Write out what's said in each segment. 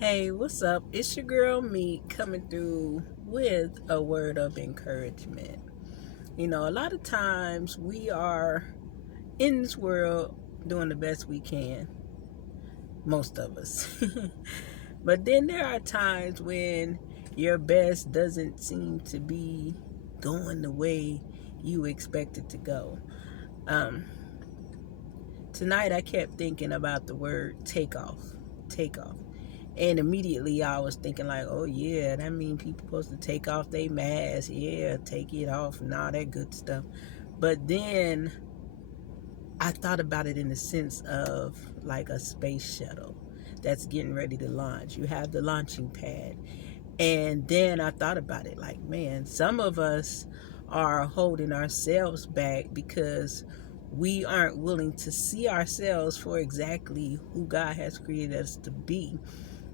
Hey, what's up? It's your girl Me coming through with a word of encouragement. A lot of times we are in this world doing the best we can, most of us. But then there are times when your best doesn't seem to be going the way you expect it to go. Um, Tonight I kept thinking about the word takeoff. Takeoff. And immediately I was thinking like, oh yeah, that means people supposed to take off their mask, yeah, take it off and all that good stuff. But then I thought about it in the sense of like a space shuttle that's getting ready to launch. You have the launching pad. And then I thought about it like, man, some of us are holding ourselves back because we aren't willing to see ourselves for exactly who God has created us to be.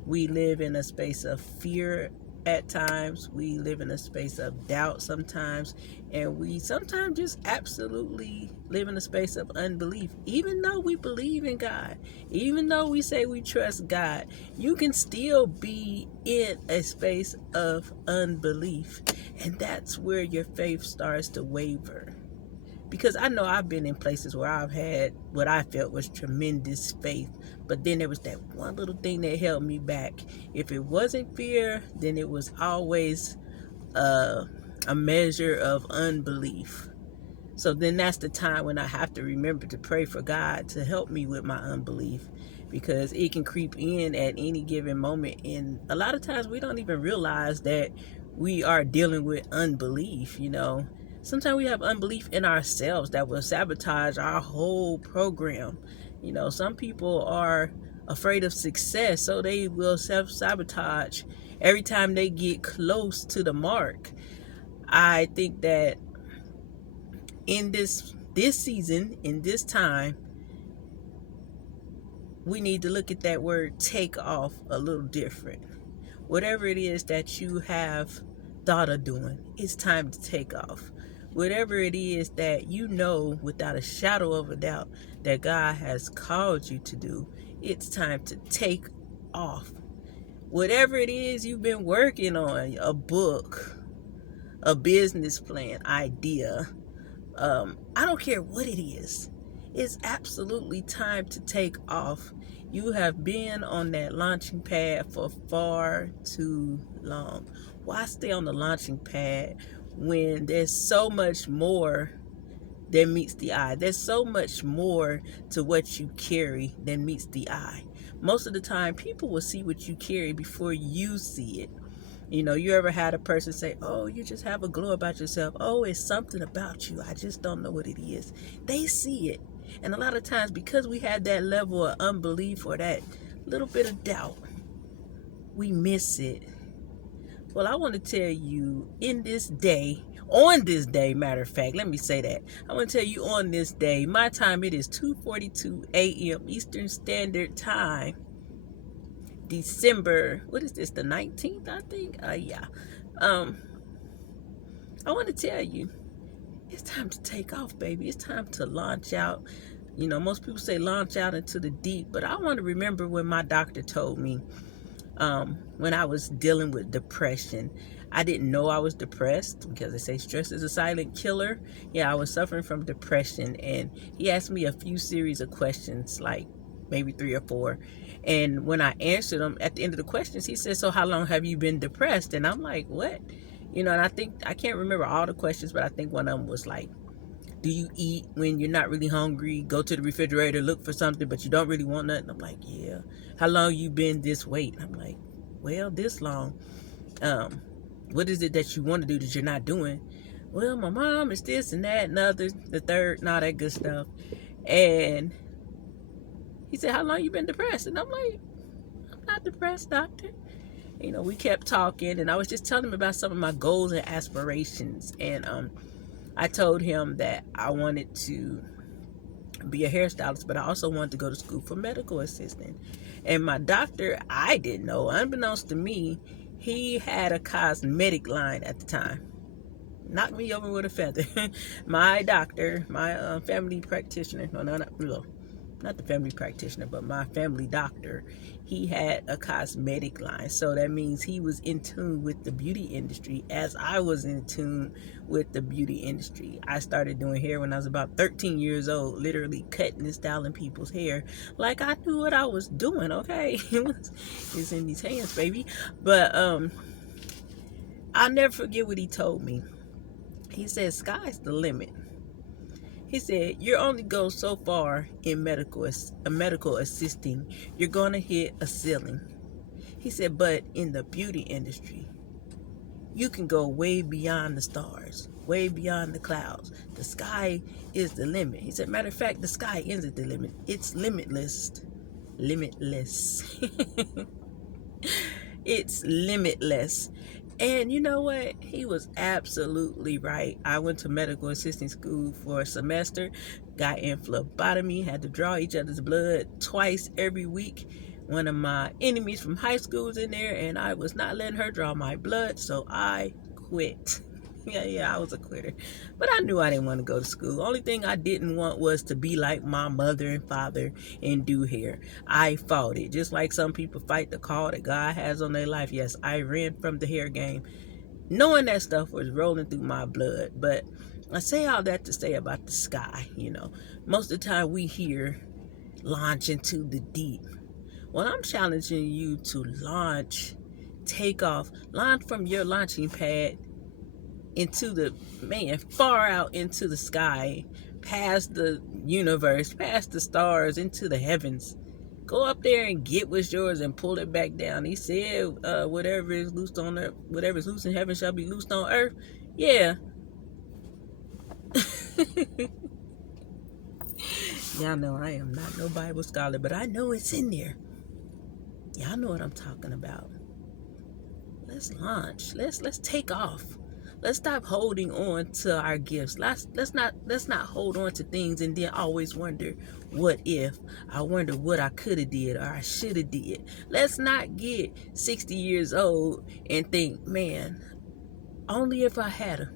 We live in a space of fear at times. We live in a space of doubt sometimes. And we sometimes just absolutely live in a space of unbelief. Even though we believe in God, even though we say we trust God, you can still be in a space of unbelief. And that's where your faith starts to waver. Because I know I've been in places where I've had what I felt was tremendous faith, but then there was that one little thing that held me back. If it wasn't fear, then it was always a measure of unbelief. So then that's the time when I have to remember to pray for God to help me with my unbelief, because it can creep in at any given moment. And a lot of times we don't even realize that we are dealing with unbelief. Sometimes we have unbelief in ourselves that will sabotage our whole program. Some people are afraid of success, so they will self-sabotage every time they get close to the mark. I think that in this season, in this time, we need to look at that word take off a little different. Whatever it is that you have thought of doing, it's time to take off. Whatever it is that you know without a shadow of a doubt that God has called you to do, it's time to take off. Whatever it is you've been working on, a book, a business plan, idea, I don't care what it is. It's absolutely time to take off. You have been on that launching pad for far too long. Why stay on the launching pad when there's so much more than meets the eye? There's so much more to what you carry than meets the eye. Most of the time, people will see what you carry before you see it. You ever had a person say, oh, you just have a glow about yourself. Oh, it's something about you. I just don't know what it is. They see it. And a lot of times, because we have that level of unbelief or that little bit of doubt, we miss it. Well, I want to tell you on this day, matter of fact, let me say that. I want to tell you on this day, my time, it is 2:42 a.m. Eastern Standard Time. December, what is this, the 19th, I think? Yeah. I want to tell you, it's time to take off, baby. It's time to launch out. Most people say launch out into the deep, but I want to remember when my doctor told me, when I was dealing with depression. I didn't know I was depressed because they say stress is a silent killer. Yeah, I was suffering from depression, and he asked me a few series of questions, like maybe 3 or 4. And when I answered them, at the end of the questions, he said, so how long have you been depressed? And I'm like, what? And I can't remember all the questions, but I think one of them was like, do you eat when you're not really hungry? Go to the refrigerator, look for something, but you don't really want nothing? I'm like, yeah. How long you been this weight? I'm like, well, this long. What is it that you want to do that you're not doing? Well, my mom is this and that and other, the third, and all that good stuff. And he said, how long you been depressed? And I'm like, I'm not depressed, doctor. We kept talking, and I was just telling him about some of my goals and aspirations. And I told him that I wanted to be a hairstylist, but I also wanted to go to school for medical assistant. And my doctor, I didn't know, unbeknownst to me, he had a cosmetic line at the time. Knocked me over with a feather. My doctor, my family practitioner, no, not the family practitioner, but my family doctor, he had a cosmetic line. So that means he was in tune with the beauty industry as I was in tune with the beauty industry. I started doing hair when I was about 13 years old, literally cutting and styling people's hair like I knew what I was doing, okay? It's in these hands, baby. But I'll never forget what he told me. He said, sky's the limit. He said, you only go so far in medical assisting. You're going to hit a ceiling. He said, but in the beauty industry, you can go way beyond the stars, way beyond the clouds. The sky is the limit. He said, matter of fact, the sky isn't the limit. It's limitless. Limitless. It's limitless. And you know what? He was absolutely right. I went to medical assisting school for a semester, got in phlebotomy, had to draw each other's blood twice every week. One of my enemies from high school was in there, and I was not letting her draw my blood, so I quit. Yeah, I was a quitter. But I knew I didn't want to go to school. Only thing I didn't want was to be like my mother and father and do hair. I fought it. Just like some people fight the call that God has on their life. Yes, I ran from the hair game, knowing that stuff was rolling through my blood. But I say all that to say about the sky, Most of the time we hear launch into the deep. Well, I'm challenging you to take off, launch from your launching pad into the, far out into the sky, past the universe, past the stars, into the heavens. Go up there and get what's yours and pull it back down. He said, whatever is loosed on earth, whatever is loose in heaven shall be loosed on earth. Yeah. Y'all know I am not no Bible scholar, but I know it's in there. Y'all know what I'm talking about. Let's launch. Let's take off. Let's stop holding on to our gifts. Let's not hold on to things and then always wonder, what if? I wonder what I could have did or I should have did. Let's not get 60 years old and think, man, only if I had her.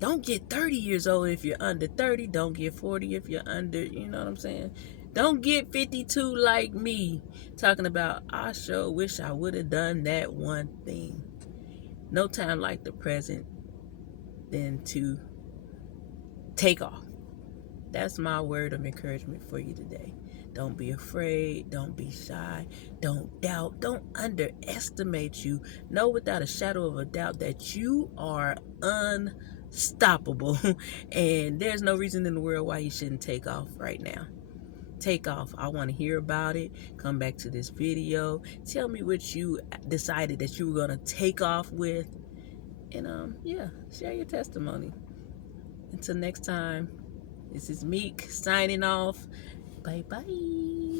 Don't get 30 years old if you're under 30. Don't get 40 if you're under, you know what I'm saying? Don't get 52 like me, talking about, I sure wish I would have done that one thing. No time like the present than to take off. That's my word of encouragement for you today. Don't be afraid. Don't be shy. Don't doubt. Don't underestimate you. Know without a shadow of a doubt that you are unstoppable. And there's no reason in the world why you shouldn't take off right now. Take off. I want to hear about it. Come back to this video. Tell me what you decided that you were going to take off with. And yeah, share your testimony. Until next time, this is Meek signing off. Bye bye.